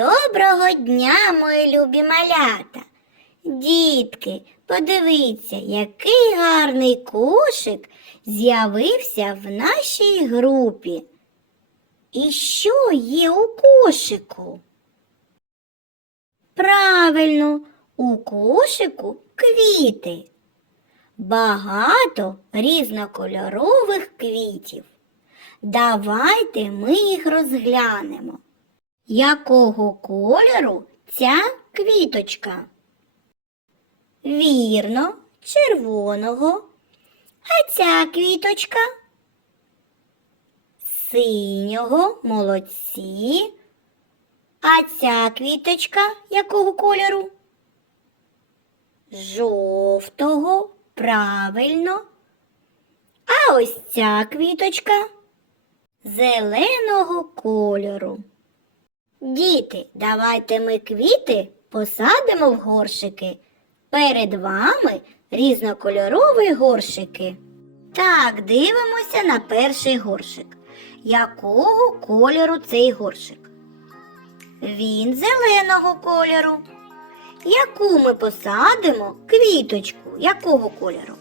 Доброго дня, мої любі малята. Дітки, подивіться, який гарний кошик з'явився в нашій групі. І що є у кошику? Правильно, у кошику квіти. Багато різнокольорових квітів. Давайте ми їх розглянемо. Якого кольору ця квіточка? Вірно, червоного. А ця квіточка? Синього, молодці. А ця квіточка якого кольору? Жовтого, правильно. А ось ця квіточка зеленого кольору. Діти, давайте ми квіти посадимо в горшики. Перед вами різнокольорові горшики. Так, дивимося на перший горшик. Якого кольору цей горшик? Він зеленого кольору. Яку ми посадимо квіточку? Якого кольору?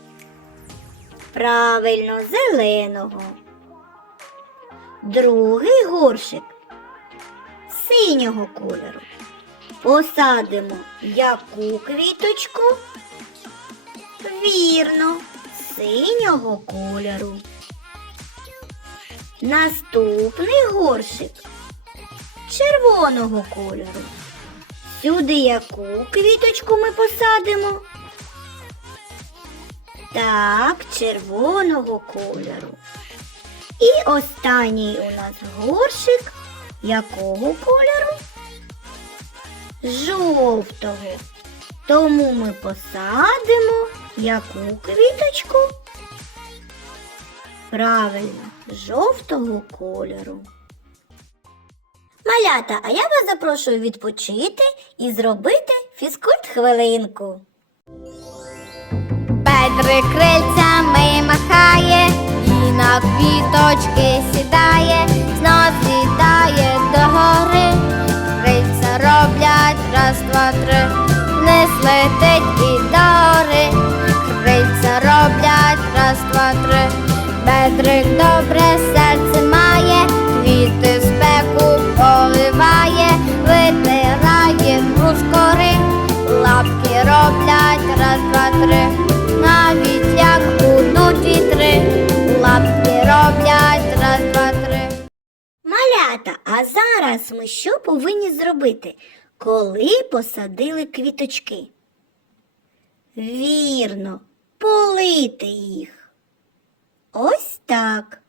Правильно, зеленого. Другий горшик синього кольору. Посадимо яку квіточку? Вірно, синього кольору. Наступний горшик червоного кольору. Сюди яку квіточку ми посадимо? Так, червоного кольору. І останній у нас горшик якого кольору? Жовтого. Тому ми посадимо яку квіточку? Правильно, жовтого кольору. Малята, а я вас запрошую відпочити і зробити фізкульт хвилинку. Петрик крильцями махає, і на квіточки сідає, Петрик добре серце має, квіти спеку поливає, витирає брускори, лапки роблять раз, два, три. Навіть як будуть вітри, лапки роблять раз, два, три. Малята, а зараз ми що повинні зробити, коли посадили квіточки? Вірно, полити їх. Ось так.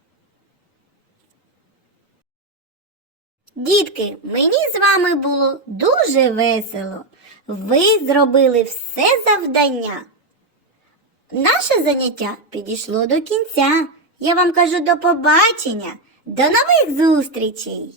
Дітки, мені з вами було дуже весело. Ви зробили все завдання. Наше заняття підійшло до кінця. Я вам кажу до побачення, до нових зустрічей!